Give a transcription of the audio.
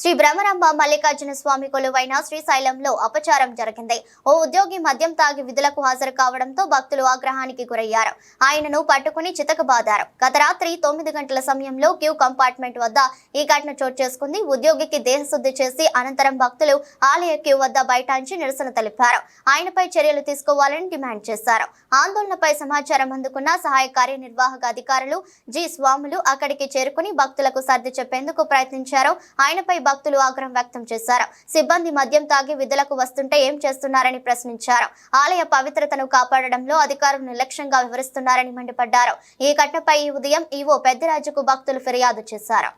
శ్రీ బ్రహ్మరాంబ మల్లికార్జున స్వామి కొలువైన శ్రీశైలంలో అపచారం జరిగింది. ఓ ఉద్యోగి మద్యం తాగి విధులకు హాజరు కావడంతో భక్తులు ఆగ్రహానికి గురయ్యారు. ఆయనను పట్టుకుని చితకబాదారు. గత రాత్రి 9 గంటల సమయంలో క్యూ కంపార్ట్మెంట్ వద్ద ఈ ఘటన చోటు చేసుకుంది. ఉద్యోగికి దేహశుద్ధి చేసి అనంతరం భక్తులు ఆలయ క్యూ వద్ద బైఠాయించి నిరసన తెలిపారు. ఆయనపై చర్యలు తీసుకోవాలని డిమాండ్ చేశారు. ఆందోళనపై సమాచారం అందుకున్న సహాయ కార్యనిర్వాహక అధికారులు జి స్వాములు అక్కడికి చేరుకుని భక్తులకు సర్ది చెప్పేందుకు ప్రయత్నించారు. ఆయనపై భక్తులు ఆగ్రహం వ్యక్తం చేశారు. సిబ్బంది మద్యం తాగి విధులకు వస్తుంటే ఏం చేస్తున్నారని ప్రశ్నించారు. ఆలయ పవిత్రతను కాపాడడంలో అధికారులు నిర్లక్ష్యంగా వ్యవహరిస్తున్నారని మండిపడ్డారు. ఈ ఘటనపై ఈ ఉదయం ఈవో పెద్దిరాజుకు భక్తులు ఫిర్యాదు చేశారు.